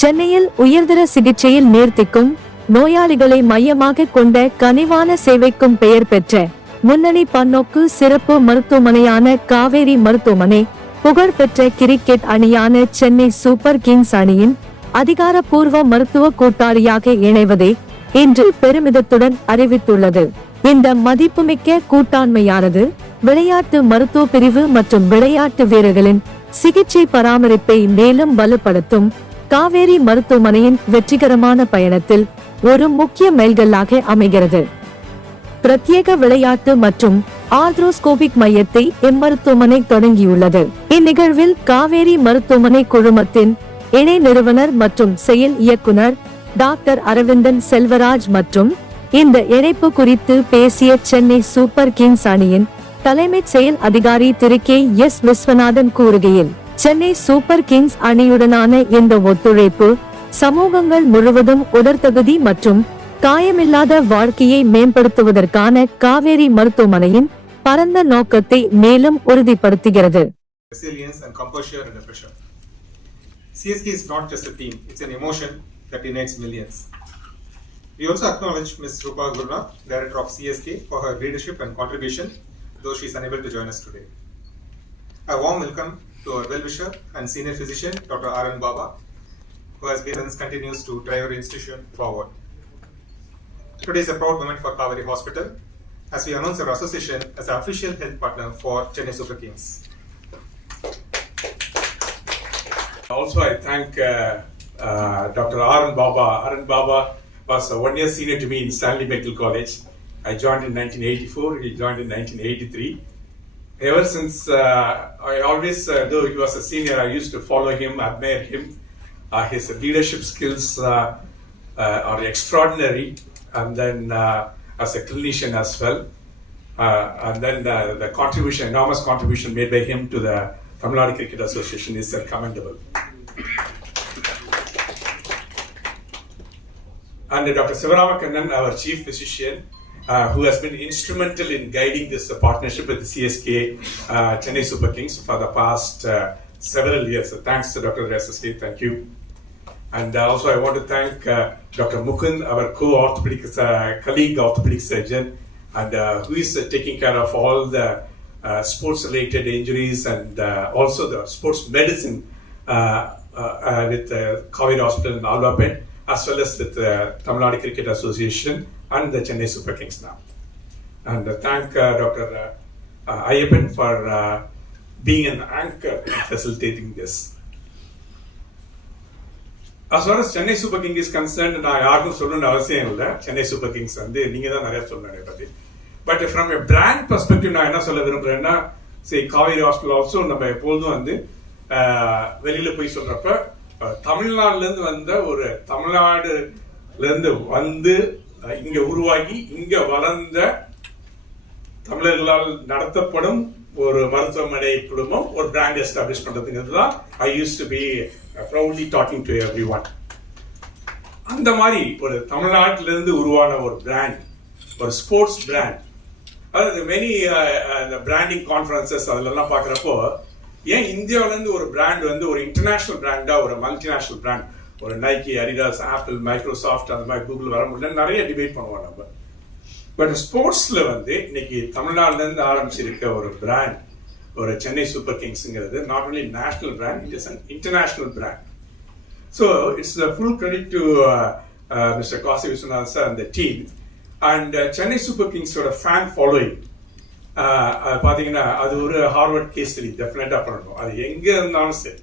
சென்னையில் உயர்தர சிகிச்சையில் நேர்த்திக்கும் நோயாளிகளை மையமாக கொண்ட கனிவான சேவைக்கும் பெயர் பெற்ற முன்னணி பன்னோக்கு சிறப்பு மருத்துவமனையான காவேரி மருத்துவமனை புகழ்பெற்ற கிரிக்கெட் அணியான சென்னை சூப்பர் கிங்ஸ் அணியின் அதிகாரப்பூர்வ மருத்துவ கூட்டாளியாக இணைவதை இன்று பெருமிதத்துடன் அறிவித்துள்ளது. இந்த மதிப்புமிக்க கூட்டாண்மையானது விளையாட்டு மருத்துவ பிரிவு மற்றும் விளையாட்டு வீரர்களின் சிகிச்சை பராமரிப்பை மேலும் வலுப்படுத்தும். காவேரி மருத்துவமனையின் வெற்றிகரமான பயணத்தில் ஒரு முக்கிய மைல்கல்லாக அமைகிறது. பிரத்யேக விளையாட்டு மற்றும் ஆர்த்ரோஸ்கோபிக் மையத்தை இம்மருத்துவமனை தொடங்கியுள்ளது. இந்நிகழ்வில் காவேரி மருத்துவமனை குழுமத்தின் இணை நிறுவனர் மற்றும் செயல் இயக்குனர் டாக்டர் அரவிந்தன் செல்வராஜ் மற்றும் இந்த இணைப்பு குறித்து பேசிய சென்னை சூப்பர் கிங்ஸ் அணியின் தலைமைச் செயல் அதிகாரி திரு K.S. விஸ்வநாதன் கூறுகையில், சென்னை சூப்பர் கிங்ஸ் அணியுடனான இந்த ஒத்துழைப்பு சமூகங்கள் முழுவதும் உடற்தகுதி மற்றும் காயமில்லாத வாழ்க்கையை மேம்படுத்துவதற்கான காவேரி மருத்துவமனையின் பரந்த நோக்கத்தை மேலும் உறுதிப்படுத்துகிறது. CSK is not just a team, it's an emotion that unites millions. We also acknowledge Ms. Rupa Gurna, Director of CSK, for her leadership and contribution, though she is unable to join us today. A warm welcome to our well-wisher and senior physician, Dr. R.N. Baba, who has been and continues to drive our institution forward. Today is a proud moment for Kaveri Hospital as we announce our association as an official health partner for Chennai Super Kings. Also, I thank Dr. R.N. Baba. R.N. Baba was 1 year senior to me in Stanley Medical College. I joined in 1984, he joined in 1983. Ever since, I always, though he was a senior, I used to follow him, admire him. His leadership skills are extraordinary, and then as a clinician as well. And then the contribution, enormous contribution made by him to the Tamil Nadu Cricket Association is commendable. And Dr. Sivaramakannan, our chief physician, who has been instrumental in guiding this partnership with the CSK Chennai Super Kings for the past several years. So thanks to Dr. SSK, thank you. And also I want to thank Dr. Mukund, our co-orthopedic colleague orthopedic surgeon, and who is taking care of all the sports-related injuries and also the sports medicine with Kaveri Hospital in Alvapet, as well as with Tamil Nadu Cricket Association and the Chennai Super Kings now. And thank Dr. Ayyappan for being an anchor in facilitating this. As far as Chennai Super Kings is concerned, நான் யாருக்கும் சொல்லணும்னு அவசியம் இல்லை. Chennai Super Kings வந்து நீங்க தான் நிறைய சொல்லணும் பத்தி. But from a brand perspective, நான் என்ன சொல்ல விரும்புறேன்னா, காவேரி ஹாஸ்பிட்டல் ஆல்சோ நம்ம எப்பொழுதும் வந்து வெளியில போய் சொல்றப்ப தமிழ்நாடுல இருந்து வந்த ஒரு தமிழ்நாடுல இருந்து வந்து இங்க உருவாகி இங்க வளர்ந்த தமிழர்களால் நடத்தப்படும் ஒரு மருத்துவமனை குழுமம் ஒரு பிராண்ட் எஸ்டாப்ளிஷ் பண்றதுங்கிறது தான் I used to be proudly talking to everyone. அந்த மாதிரி ஒரு தமிழ்நாட்டில இருந்து உருவான ஒரு பிராண்ட், ஒரு ஸ்போர்ட்ஸ் பிராண்ட், அதாவது மெனி பிராண்டிங் கான்ஃபரன்சஸ் அதெல்லாம் பாக்குறப்போ ஏன் இந்தியாவில இருந்து ஒரு பிராண்ட் வந்து ஒரு இன்டர்நேஷனல் பிராண்டா ஒரு மல்டிநேஷனல் பிராண்ட், ஒரு நைக்கி, அடிடாஸ், ஆப்பிள், மைக்ரோசாஃப்ட், அந்த மாதிரி கூகுள் வர முடியல நிறைய டிபேட் பண்ணுவோம் நம்ம. பட் ஸ்போர்ட்ஸ்ல வந்து இன்னைக்கு தமிழ்நாடுல இருந்து ஆரம்பிச்சிருக்க ஒரு பிராண்ட், ஒரு சென்னை சூப்பர் கிங்ஸ்ங்கிறது not only national brand, it is an international brand. So it's full credit to mister Kasi Viswanathan sir and the team. And Chennai super கிங்ஸோட ஃபேன் ஃபாலோயிங் பாத்தீங்கன்னா அது ஒரு ஹார்வர்ட் கேஸ் ஸ்டடி டெஃபினட்டா பண்ணணும். அது எங்க இருந்தாலும் சரி.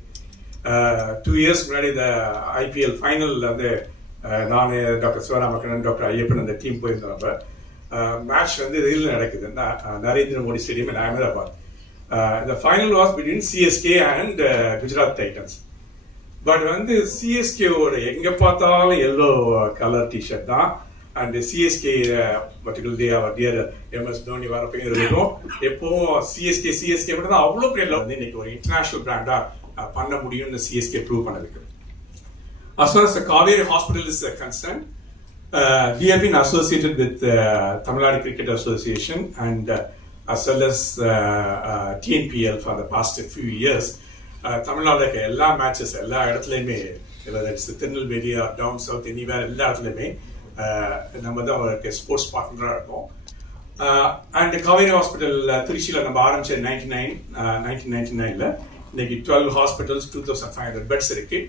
2 years முன்னாடி இந்த IPL ஃபைனல்ல வந்து நான் டாக்டர் சிவராமக்கண்ணன், டாக்டர் ஐயப்பன் அந்த டீம் போயிருந்தோம். மேட்ச் வந்து இதில் நடக்குது Narendra Modi stadium in Ahmedabad. The final was between CSK and Gujarat Titans. But வந்து சிஎஸ்கேவோட எங்க பார்த்தாலும் எல்லோ கலர் டிஷர்ட் தான். And CSK particularly our dear MS Dhoni வரப்போ இருக்கும். எப்பவும் சிஎஸ்கே மட்டும் தான் அவ்வளோ பெரிய வந்து இன்னைக்கு ஒரு இன்டர்நேஷனல் பிராண்டா பண்ண முடியும்னு சிஎஸ்கே ப்ரூவ் பண்ணதுக்கு. As far as the Kaveri Hospital is concerned, we have been associated with Tamil Nadu Cricket Association and as well as TNPL for the past few years. தமிழ்நாடுல எல்லா மேட்சஸ் எல்லா இடத்துலையுமே whether it's Tirunelveli or down south anywhere எல்லா இடத்துலையுமே நம்ம தான் அவருக்கு ஸ்போர்ட்ஸ் பார்ட்னராக இருக்கோம். அண்ட் காவேரி ஹாஸ்பிட்டல் திருச்சியில் நம்ம ஆரம்பிச்ச 1999 இன்னைக்கு 12 ஹாஸ்பிட்டல்ஸ் 2500 பெட்ஸ் இருக்கு.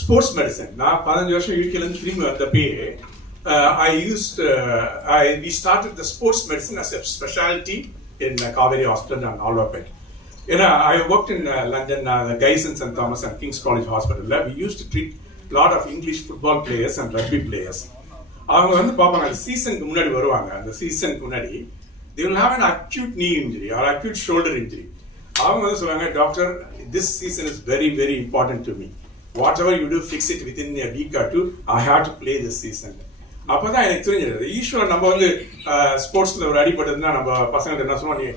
ஸ்போர்ட்ஸ் மெடிசன் நான் 15 வருஷம் யூகேலேருந்து திரும்பி வந்தப்பயே we started the sports medicine as a specialty in Kaveri Hospital and Alvapet. I worked in London, the Guy's and St. Thomas and King's College Hospital. We used to treat a lot of English football players and rugby players. அவங்க வந்து பார்ப்பாங்க அந்த சீசனுக்கு முன்னாடி வருவாங்க. அந்த சீசனுக்கு முன்னாடி they will have an acute knee injury or acute shoulder injury. அவங்க வந்து சொல்லுவாங்க, doctor this season is very very important to me. Whatever you do, fix it within a week or two. I have to play this season. அப்பதான் எனக்கு தெரிஞ்சது யூஸ்வலா நம்ம வந்து ஸ்போர்ட்ஸ்ல ஒரு அடிபட்டதுன்னா நம்ம பசங்க என்ன சொல்லுவோம், நீ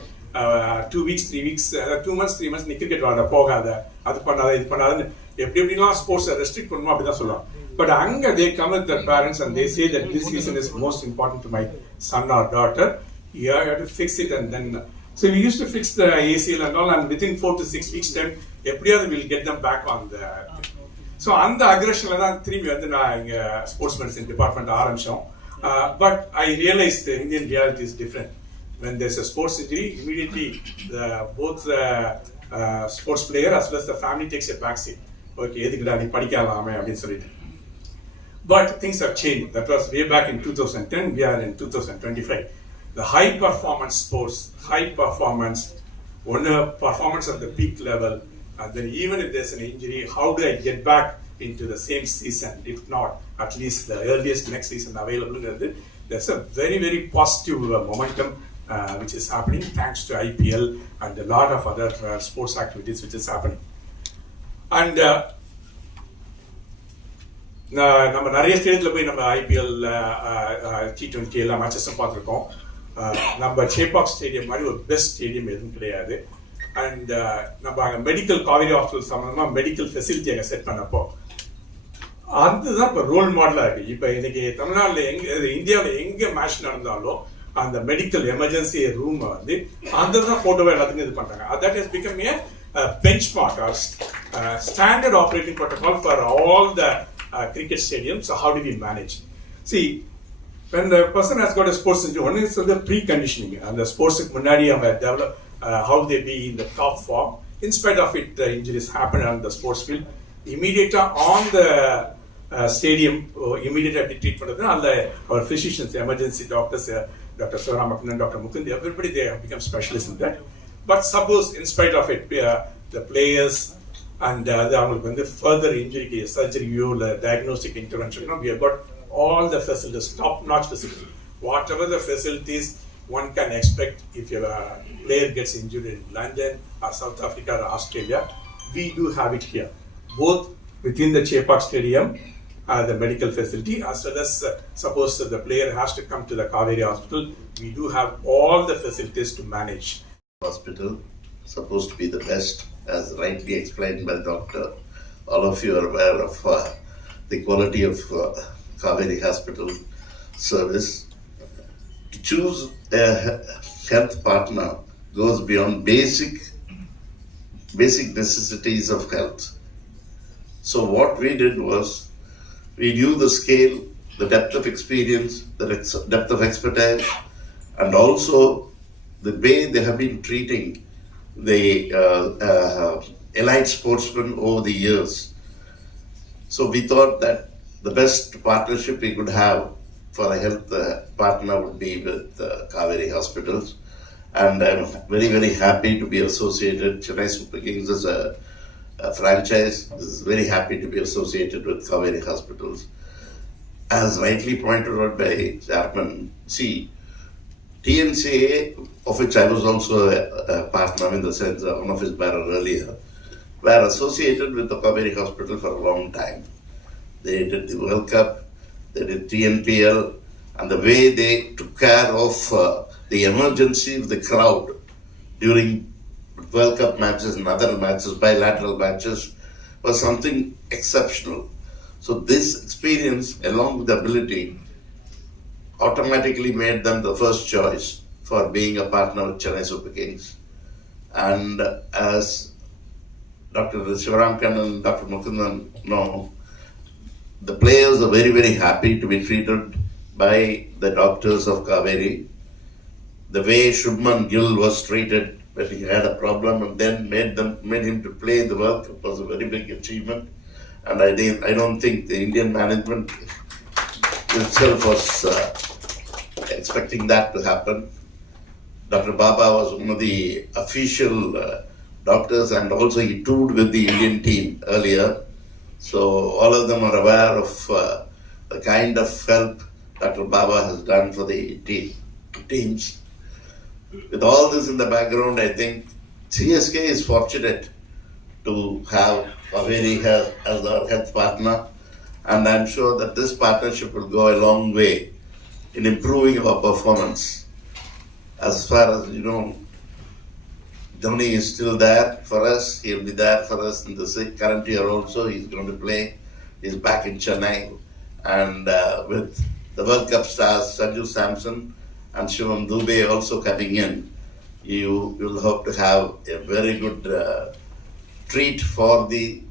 2 weeks 3 weeks 2 months 3 months நீ கிரிக்கெட் விளாட போகாத, அது பண்ணாத இது பண்ணாதுன்னு எப்படிலாம் ஸ்போர்ட்ஸ் ரெஸ்ட்ரிக்ட் பண்ணுமோ அப்படிதான் சொல்லுவாங்க. But அங்க they come with their parents and they say that this season is most important to my son or daughter. You have to fix it and then so we used to fix the ACL and all, and within 4 to 6 weeks time எப்படியாவது we'll get them back on the. So அந்த அக்ரெஷன்ல தான் திரும்பி வந்து நான் இங்க sports medicine department ஆரம்பிச்சோம். But I realized the Indian reality is different. When there's a sports injury, immediately both the sports player as well as the family takes a backseat. Okay, எதுக்குடா நீ படிக்கலாமே அப்படின்னு சொல்லிட்டு. But things have changed. That was way back in 2010. We are in 2025. The high performance sports, high performance, performance at the peak level, and then even if there's an injury, how do I get back into the same season? If not, at least the earliest next season available. There's a very very positive momentum which is happening thanks to IPL and a lot of other sports activities which is happening. And நம்ம நிறைய ஸ்டேடியத்தில் போய் நம்ம IPL T20 எல்லா மேட்சஸும் பார்த்துருக்கோம். நம்ம சேப்பாக் ஸ்டேடியம் மாதிரி ஒரு பெஸ்ட் ஸ்டேடியம் எதுவும் கிடையாது. அண்ட் நம்ம அங்கே மெடிக்கல் காவேரி ஹாஸ்பிட்டல் சம்மந்தமாக மெடிக்கல் ஃபெசிலிட்டி அங்கே செட் பண்ணப்போ அதுதான் இப்போ ரோல் மாடலாக இருக்கு. இப்போ இன்னைக்கு தமிழ்நாட்டில் இந்தியாவில் எங்கே மேட்ச் நடந்தாலும் அந்த மெடிக்கல் எமர்ஜென்சி ரூமை வந்து அந்த தான் ஃபோட்டோவை எல்லாத்துக்கும் இது பண்ணுறாங்க. That has become a benchmark or standard operating protocol for all the cricket stadiums. So how do we manage? See, when the person has got a sports injury, one is the preconditioning and the sports munadi develop how they be in the top form. In spite of it, the injuries happen on the sports field. Immediately on the stadium, immediately treat for our physicians, emergency doctors, Dr. Swaramakan, Dr. Mukundi, everybody they have become specialists in that. But suppose in spite of it, the players and the further injury, surgery, diagnostic intervention, we have got all the facilities, top-notch facilities. Whatever the facilities one can expect if a player gets injured in London or South Africa or Australia, we do have it here. Both within the Chepauk Stadium, the medical facility, as well as suppose the player has to come to the Kaveri Hospital, we do have all the facilities to manage. Hospital supposed to be the best, as rightly explained by the doctor. All of you are aware of the quality of Kaveri Hospital service. To choose a health partner goes beyond basic necessities of health. So what we did was, we knew the scale, the depth of experience, the depth of expertise, and also the way they have been treating the elite sportsmen over the years. So we thought that the best partnership we could have for a health partner would be with Kaveri Hospitals. And I'm very, very happy to be associated. Chennai Super Kings is a franchise. Is very happy to be associated with Kaveri Hospitals. As rightly pointed out by Chairman C, TNCA, of which I was also a partner in the sense one of his bearer earlier, were associated with the Kaveri Hospital for a long time. They did the World Cup, they did TNPL, and the way they took care of the emergency of the crowd during World Cup matches and other matches, bilateral matches, was something exceptional. So this experience, along with the ability, automatically made them the first choice for being a partner with Chennai Super Kings. And as Dr. Sivaram and Dr. Mukundan know, the players are very, very happy to be treated by the doctors of Kaveri. The way Shubman Gill was treated when he had a problem and then made him to play in the World Cup was a very big achievement. And I don't think the Indian management itself was expecting that to happen. Dr. Baba was one of the official doctors, and also he toured with the Indian team earlier. So all of them are aware of the kind of help Dr. Baba has done for the teams. With all this in the background, I think CSK is fortunate to have Kaveri as our health partner, and I'm sure that this partnership will go a long way in improving our performance. As far as you know, Dhoni is still there for us. He'll be there for us in the current year also. He's going to play. He's back in Chennai, and with the World Cup stars Sanju Samson and Shivam Dubey also coming in, you will hope to have a very good treat for the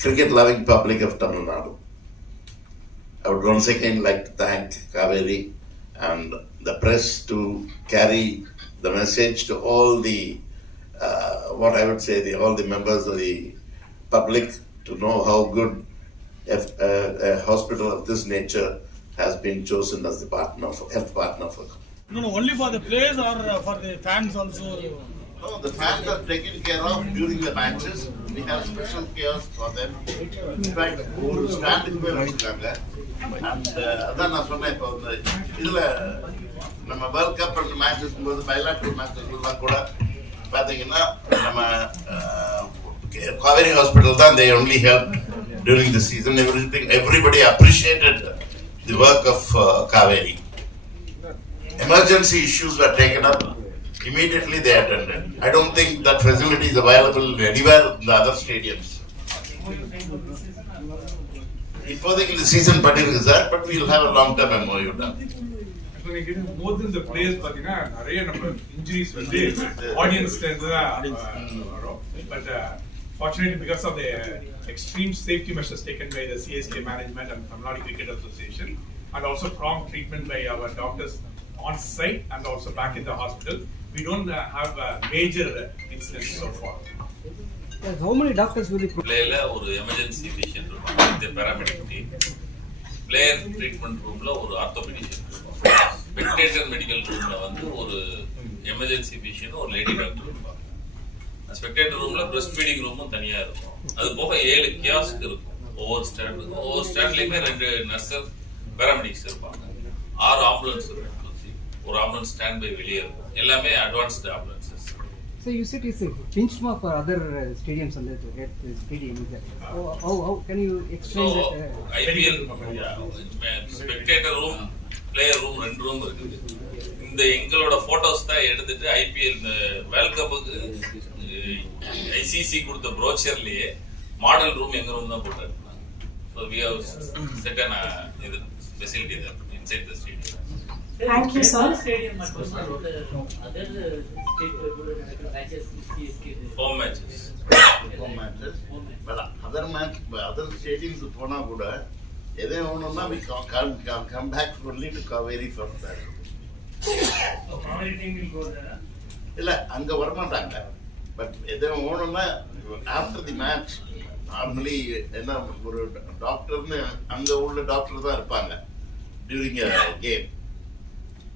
cricket-loving public of Tamil Nadu. I would once again like to thank Kaveri and the press to carry the message to all the, all the members of the public to know how good a hospital of this nature has been chosen as the health partner for. No, only for the players or for the fans also? No, the fans are taken care of during the matches. We have special cares for them. In fact, ஒரு ஸ்டாண்டுக்கு போய் வச்சிருக்காங்க. And அதான் நான் சொன்னேன், இப்போ இதில் நம்ம வேர்ல்ட் கப் அண்ட் மேட்சஸ் போது பைலாட்ரல் மேட்சஸ்லாம் கூட பார்த்தீங்கன்னா நம்ம Kaveri Hospital தான் they only helped during the season. Everybody appreciated the work of Kaveri. Emergency issues were taken up. Immediately they attended. I don't think that facility is available anywhere in the other stadiums. இப்போதைக்கு இந்த சீசன் பண்ணிருக்கு sir, but we'll have a long term MOU done. More than the players, பார்த்தீங்கன்னா நிறைய நம்ம injuries வந்து ஆடியன்ஸ்ல இருந்து தான் வரும். But fortunately, because of the extreme safety measures taken by the CSK management and Tamil Nadu Cricket Association, and also prompt treatment by our doctors on site and also back in the hospital, we don't have major incidents so far. How many doctors will be playல ஒரு emergency patient இருப்பாங்க, இந்த paramedic team. Player treatment ரூம்ல ஒரு ஆர்த்தோபெடிஷியன் இருப்பாங்க. Spectator medical ரூம்ல வந்து ஒரு எமர்ஜென்சி பேஷண்ட் ஒரு லேடி டாக்டர் இருப்பாங்க. ஸ்பெக்டேட்டர் ரூம்ல பிரஸ்ட் ஃபீடிங் ரூமும் தனியா இருக்கும். அது போக 7 கியாஸ்க் இருக்கும். ஒவ்வொரு ஸ்டாண்ட்லயுமே 2 நர்சர் பேராமெடிக்ஸ் இருப்பாங்க. 6 ஆம்புலன்ஸ் இருக்கும். ஒரு ஆம்புலன்ஸ் ஸ்டாண்ட் பை வெளியே இருக்கும். எல்லாமே அட்வான்ஸ்டு ஆம்புலன்ஸஸ். So you said it's a benchmark for other stadiums on the stadium. How can you explain that? IPL spectator room, player room 2 ரூம் இருக்குது. இந்த எங்களோட போட்டோஸ் தான் எடுத்துட்டு IPL வேர்ல்ட் கப்புக்கு ICC கொடுத்த ப்ரோச்சர்லயே மாடல் ரூம் எங்க ரூம் தான் போட்டாங்க. So we have set an facility there inside the stadium. Thank you, sir. Home matches. But other stadiums போனா கூட எதே ஒண்ணுன்னா we come back only to Kaveri for that. So Kaveri team will go there? இல்ல அங்க வர மாட்டாங்க. பட் எதே ஒண்ணுன்னா after the match normally என்ன ஒரு டாக்டர்னு அங்க உள்ள டாக்டர் தான் இருப்பாங்க during a game.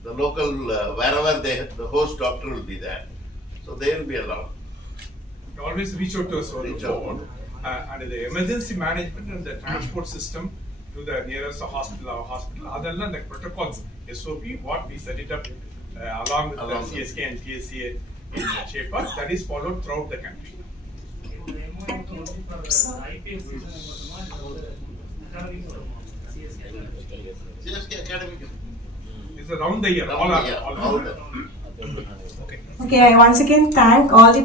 The local wherever the host doctor will be there, so they will be allowed. Always reach out to us on the phone, and the emergency management and the transport system to the nearest hospital. Adella the protocols SOP what we set it up along with the CSK and TSCA in Chepa, that is followed throughout the country. CSK Academy. It's around the year, all. Okay, I once again thank all the